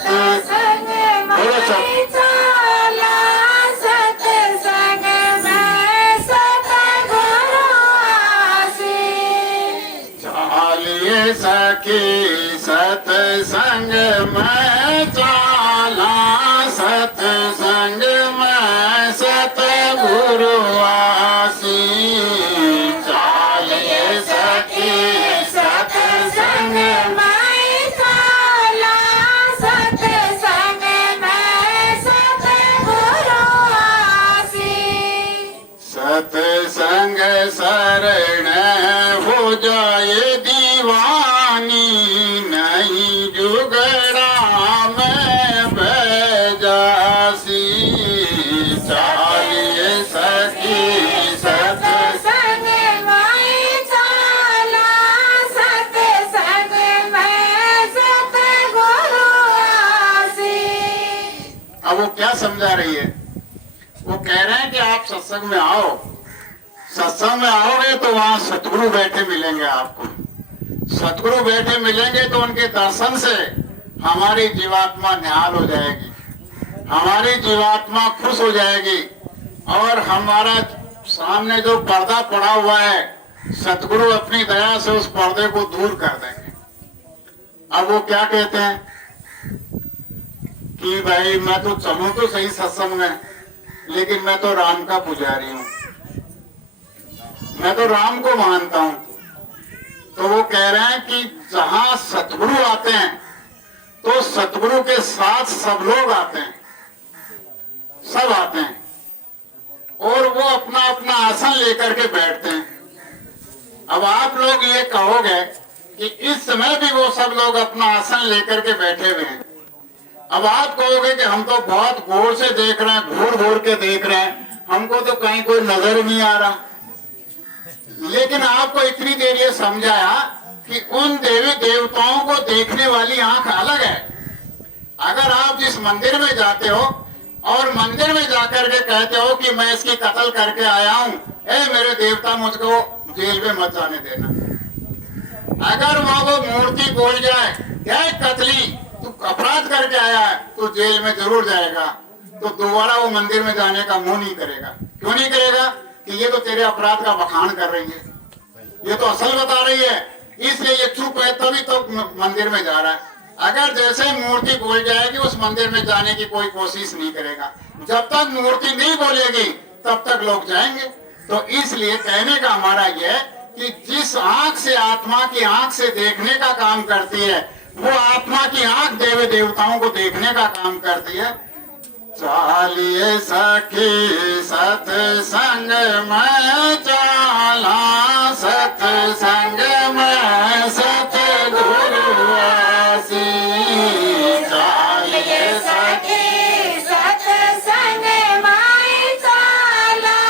सत्संग में चला, सत्संग में सतगुरु आसीस। चालिए सखी सत्संग में चला, सत्संग में सतगुरु आसीस। चालिए सखी सत्संग में चला, सत्संग में सतगुरु आसीस। सत्संग शरण हो जाए दीवानी, नहीं जुगड़ा में बजासी। चालिए सखी सत्संग में चला, सत्संग में सतगुरु आसीस। अब वो क्या समझा रही है? वो कह रहे हैं कि आप सत्संग में आओ, सत्संग में आओगे तो वहां सतगुरु बैठे मिलेंगे आपको। सतगुरु बैठे मिलेंगे तो उनके दर्शन से हमारी जीवात्मा निहाल हो जाएगी, हमारी जीवात्मा खुश हो जाएगी, और हमारा सामने जो पर्दा पड़ा हुआ है, सतगुरु अपनी दया से उस पर्दे को दूर कर देंगे। अब वो क्या कहते हैं कि भाई मैं तो चलूं तो सही सत्संग में, लेकिन मैं तो राम का पुजारी हूं, मैं तो राम को मानता हूं। तो वो कह रहे हैं कि जहां सतगुरु आते हैं तो सतगुरु के साथ सब लोग आते हैं, सब आते हैं, और वो अपना अपना आसन लेकर के बैठते हैं। अब आप लोग ये कहोगे कि इस समय भी वो सब लोग अपना आसन लेकर के बैठे हुए हैं। अब आप कहोगे कि हम तो बहुत गौर से देख रहे हैं, घूर घूर के देख रहे हैं, हमको तो कहीं कोई नजर नहीं आ रहा। लेकिन आपको इतनी देर ये समझाया कि उन देवी देवताओं को देखने वाली आंख अलग है। अगर आप जिस मंदिर में जाते हो और मंदिर में जाकर के कहते हो कि मैं इसकी कत्ल करके आया हूं, ए मेरे देवता मुझको जेल में मत जाने देना, अगर वहां वो मूर्ति बोल जाए क्या कतली तू अपराध करके आया है तो जेल में जरूर जाएगा, तो दोबारा वो मंदिर में जाने का मुंह नहीं करेगा। क्यों नहीं करेगा? कि ये तो तेरे अपराध का बखान कर रही है, ये तो असल बता रही है, इसलिए ये चुप है, तभी तो मंदिर में जा रहा है। अगर जैसे ही मूर्ति बोल जाएगी उस मंदिर में जाने की कोई कोशिश नहीं करेगा। जब तक मूर्ति नहीं बोलेगी तब तक लोग जाएंगे। तो इसलिए कहने का हमारा यह है कि जिस आंख से आत्मा की आंख से देखने का काम करती है, वो आत्मा की आंख देवी देवताओं को देखने का काम करती है। चालिए सखी सत्संग में चला, सत्संग में सतगुरु आसीस। चालिए सखी सत्संग में चला,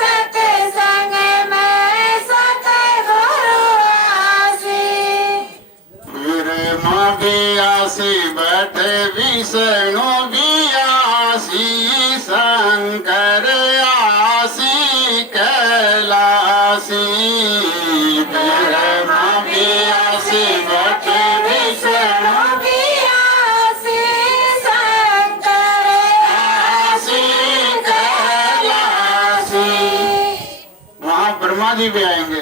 सत्संग में सतगुरु आसीस। ब्रह्मा भी आसी बैठे, विष्णु भी आसी, शंकर आसी कैलासी। ब्रह्मा भी आसी बैठे, विष्णु भी आसी, शंकर आसी कैलासी। वहां ब्रह्मा जी भी आएंगे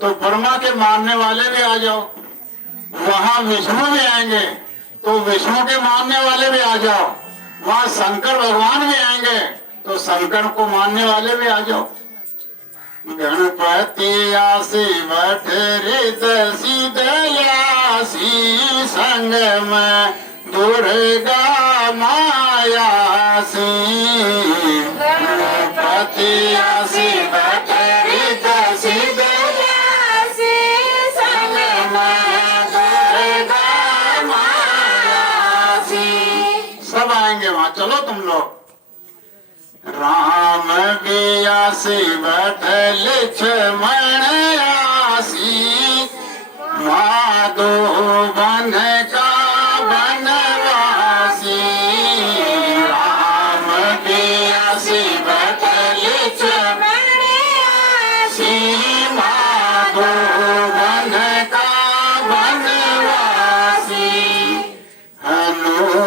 तो ब्रह्मा के मानने वाले भी आ जाओ, वहां विष्णु भी आएंगे तो विष्णु के मानने वाले भी आ जाओ, वहां शंकर भगवान भी आएंगे तो शंकर को मानने वाले भी आ जाओ। गणपति आसी बैठे रिद्धि दयासी, संग में दुर्गा मायासी। गणपति आसी बैठे रिद्धि दयासी, संग में दुर्गा मायासी। सब आएंगे वहां, चलो तुम लोग। राम भी आसी बैठे, लक्ष्मण आसी, माधो बन का बनवासी। राम भी आसी बैठे, लक्ष्मण आसी, माधो बन का बनवासी। हनुमान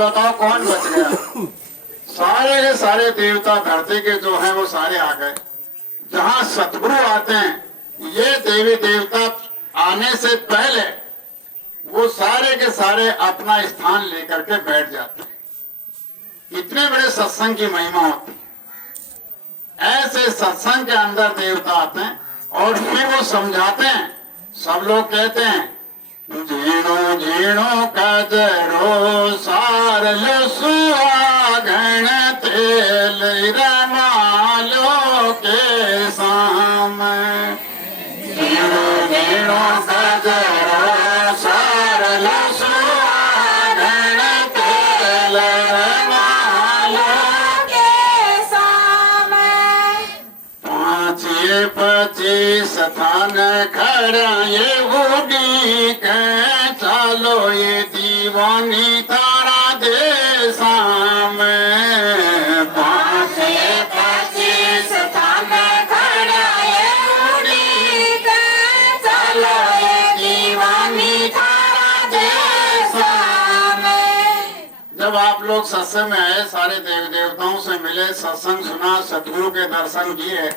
बताओ कौन बच गया? सारे के सारे देवता धरती के जो हैं वो सारे आ गए। जहाँ सतगुरु आते हैं, ये देवी देवता आने से पहले वो सारे के सारे अपना स्थान लेकर के बैठ जाते हैं। इतने बड़े सत्संग की महिमा होती है। ऐसे सत्संग के अंदर देवता आते हैं और फिर वो समझाते हैं। सब लोग कहते हैं झीणो झीणो कजरो सारलो सुहागण तेल रमालो के साम। झीणो झीणो कजरो सारलो सुहागण तेल रमालो के सामने 25 थान खड़ा ये बूढ़ी के चालो ये दीवानी तारा दे सामे। 25 थान खड़ा ये बूढ़ी के चलो ये दीवानी तारा दे सामने। जब आप लोग सत्संग में आए, सारे देव देवताओं से मिले, सत्संग सुना, सतगुरु के दर्शन किए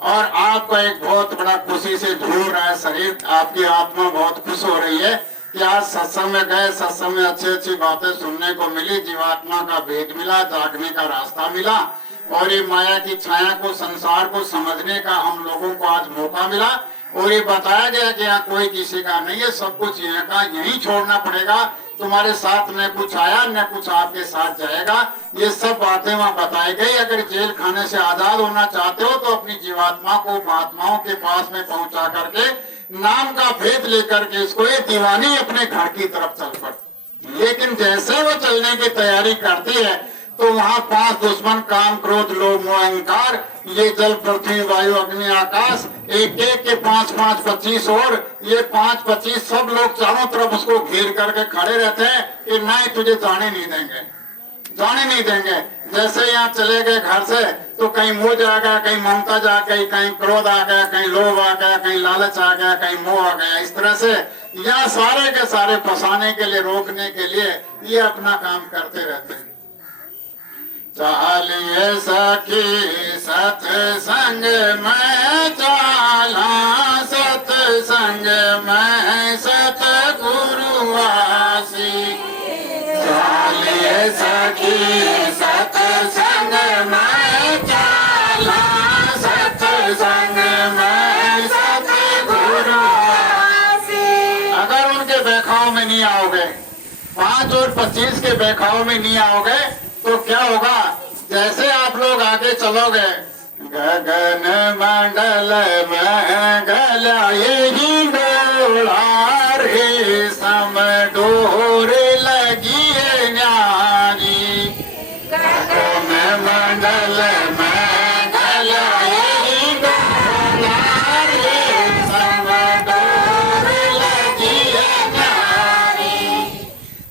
और आपको एक बहुत बड़ा खुशी से झूम रहा है शरीर, आपकी आत्मा बहुत खुश हो रही है कि आज सत्संग में गए, सत्संग में अच्छी अच्छी बातें सुनने को मिली, जीवात्मा का भेद मिला, जागने का रास्ता मिला और ये माया की छाया को, संसार को समझने का हम लोगों को आज मौका मिला। और ये बताया गया कि यहाँ कोई किसी का नहीं है, सब कुछ यहाँ का यहीं छोड़ना पड़ेगा। तुम्हारे साथ न कुछ आया न कुछ आपके साथ जाएगा। ये सब बातें वहाँ बताई गई। अगर जेल खाने से आजाद होना चाहते हो तो अपनी जीवात्मा को महात्माओं के पास में पहुंचा करके नाम का भेद लेकर के इसको ये दीवानी अपने घर की तरफ चल पड़। लेकिन जैसे वो चलने की तैयारी करती है तो वहाँ 5 दुश्मन काम क्रोध लोभ मोह अहंकार, ये जल पृथ्वी वायु अग्नि आकाश, एक एक के 5-5 25 और ये 5-25 सब लोग चारों तरफ उसको घेर करके खड़े रहते हैं कि नहीं तुझे जाने नहीं देंगे, जाने नहीं देंगे। जैसे यहाँ चले गए घर से तो कहीं मोह आ गया, कहीं ममता आ गई, कहीं क्रोध आ गया, कहीं लोभ आ गया, कहीं लालच आ गया, कहीं मोह आ गया। इस तरह से यहाँ सारे के सारे फंसाने के लिए, रोकने के लिए ये अपना काम करते रहते हैं। चालिए सखी सत्संग में चाला, सत्संग में सतगुरु आसी। चालिए सखी सत्संग में चाला, सत्संग में सतगुरु आसी। अगर उनके बहकाव में नहीं आओगे, 5 और 25 के बहकाव में नहीं आओगे तो क्या होगा? जैसे आप लोग आगे चलोगे, गगन मंडल में गला यही डोला रे, सम डोर लगी है न्यारी। गगन मंडल में गला यही डोला रे, सम डोर लगी है न्यारी।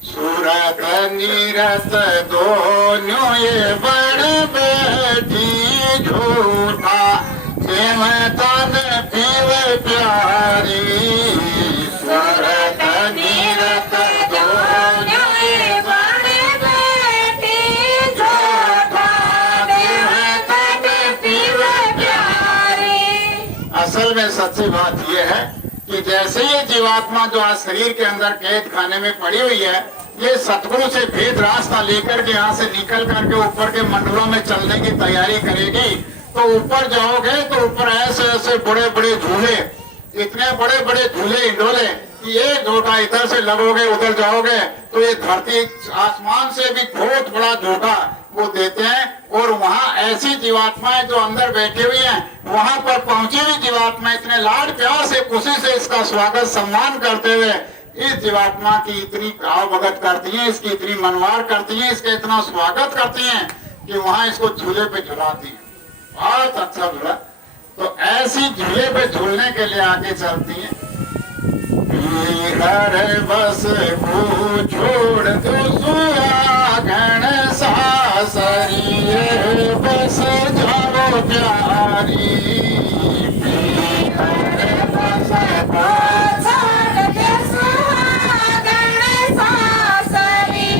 सूरत नीरत दोनों ये बड़ बैठी झूठा, प्रेम तन पीव प्यारी। सूरत नीरत दोनों ये बड़ बैठी झूठा, प्रेम तन पीव प्यारी। असल में सच्ची बात यह है कि जैसे ये जीवात्मा जो आज शरीर के अंदर कैद खाने में पड़ी हुई है, ये सतगुरु से भेद रास्ता लेकर के यहाँ से निकल करके ऊपर के मंडलों में चलने की तैयारी करेगी। तो ऊपर जाओगे तो ऊपर ऐसे ऐसे बड़े बड़े झूले, इतने बड़े बड़े झूले इंडोले कि एक झोंका इधर से लगोगे उधर जाओगे तो ये धरती आसमान से भी बहुत बड़ा झोंका वो देते हैं। और वहाँ ऐसी जीवात्माएं जो अंदर बैठी हुई हैं, वहाँ पर पहुंची हुई जीवात्मा इतने लाड प्यार से खुशी से इसका स्वागत सम्मान करते हुए इस जीवात्मा की इतनी भाव भगत करती हैं, इसकी इतनी मनवार करती हैं, इसका इतना स्वागत करती हैं कि वहाँ इसको झूले पे झुलाती हैं। बहुत अच्छा झूला। तो ऐसी झूले पे झूलने के लिए आगे चलती हैं। हर बस को छोड़ दो सुहागन सासरी, बस जाओ प्यारी। हर बस को छोड़ के सुहागन सासरी,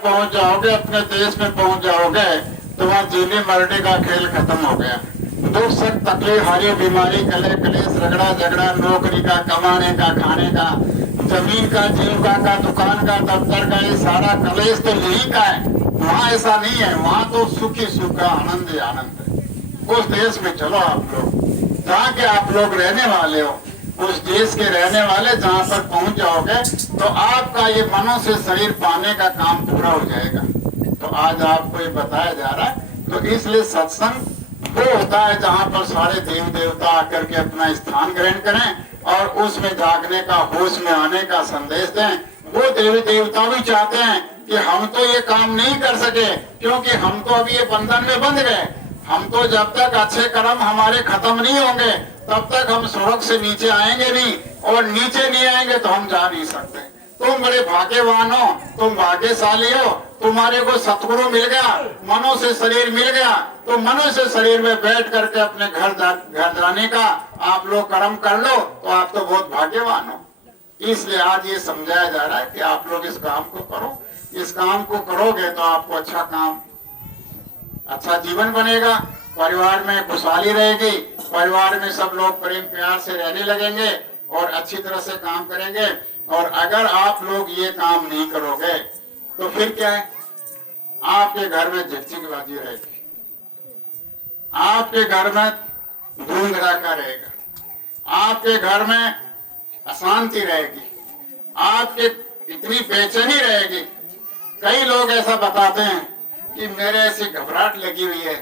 पहुंच जाओगे, अपने देश में पहुंच जाओगे, तो वहाँ जीने मरने का खेल खत्म हो गया। दुख सख्त तकलीफ, हारी बीमारी, कले कलेश, रगड़ा झगड़ा, नौकरी का, कमाने का, खाने का, जमीन का, जीविका का, दुकान का, दफ्तर का, ये सारा कलेश तो यही का है। वहाँ ऐसा नहीं है, वहाँ तो सुख ही सुख है, आनंद ही आनंद है। उस देश में चलो आप लोग, जहाँ के आप लोग रहने वाले हो, उस देश के रहने वाले, जहाँ पर पहुंच जाओगे तो आपका ये मनो से शरीर पाने का काम पूरा हो जाएगा। तो आज आपको ये बताया जा रहा है। तो इसलिए सत्संग वो होता है जहाँ पर सारे देव देवता आकर के अपना स्थान ग्रहण करें और उसमें जागने का, होश में आने का संदेश दें। वो देवी देवता भी चाहते हैं कि हम तो ये काम नहीं कर सके, क्योंकि हम तो अभी ये बंधन में बंध गए। हम तो जब तक अच्छे कर्म हमारे खत्म नहीं होंगे तब तक हम स्वर्ग से नीचे आएंगे नहीं, और नीचे नहीं आएंगे तो हम जा नहीं सकते। तुम बड़े भाग्यवान हो, तुम भाग्यशाली हो, तुम्हारे को सतगुरु मिल गया, मनो से शरीर मिल गया, तो मनो से शरीर में बैठ करके अपने घर जाने का आप लोग कर्म कर लो, तो आप तो बहुत भाग्यवान हो। इसलिए आज ये समझाया जा रहा है कि आप लोग इस काम को करो। इस काम को करोगे तो आपको अच्छा काम, अच्छा जीवन बनेगा, परिवार में खुशहाली रहेगी, परिवार में सब लोग प्रेम प्यार से रहने लगेंगे और अच्छी तरह से काम करेंगे। और अगर आप लोग ये काम नहीं करोगे तो फिर क्या है, आपके घर में झिकझिकबाजी रहेगी, आपके घर में धूम धड़ाका रहेगा, आपके घर में अशांति रहेगी, आपके इतनी बेचैनी रहेगी। कई लोग ऐसा बताते हैं कि मेरे ऐसी घबराहट लगी हुई है,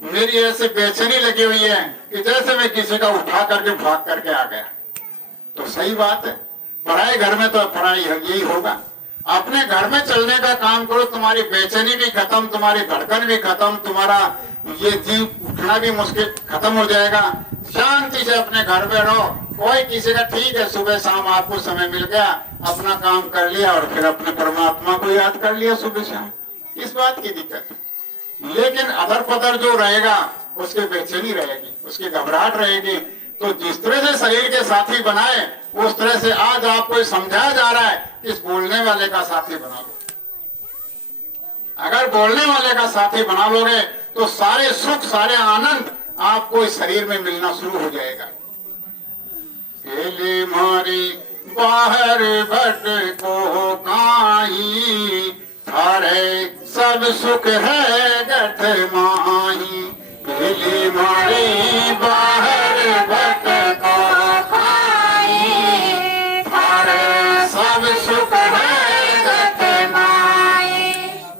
मेरी ऐसी बेचैनी लगी हुई है कि जैसे मैं किसी का उठा करके भाग करके आ गया। तो सही बात है, पराए घर में तो पराई यही होगा। अपने घर में चलने का काम करो, तुम्हारी बेचैनी भी खत्म, तुम्हारी धड़कन भी खत्म, तुम्हारा ये जीव उठना भी मुश्किल खत्म हो जाएगा। शांति से अपने घर में रहो, कोई किसी का ठीक है, सुबह शाम आपको समय मिल गया, अपना काम कर लिया और फिर अपने परमात्मा को याद कर लिया सुबह शाम, इस बात की दिक्कत है। लेकिन अदर पदर जो रहेगा उसकी बेचैनी रहेगी, उसकी घबराहट रहेगी। तो जिस तरह से शरीर के साथी बनाए उस तरह से आज आपको समझाया जा रहा है कि इस बोलने वाले का साथी बना लो। अगर बोलने वाले का साथी बना लोगे तो सारे सुख, सारे आनंद आपको इस शरीर में मिलना शुरू हो जाएगा। केले मारी बाहर भटको काई, थारे सब सुख है गठ माही। केले मारी बाहर भटको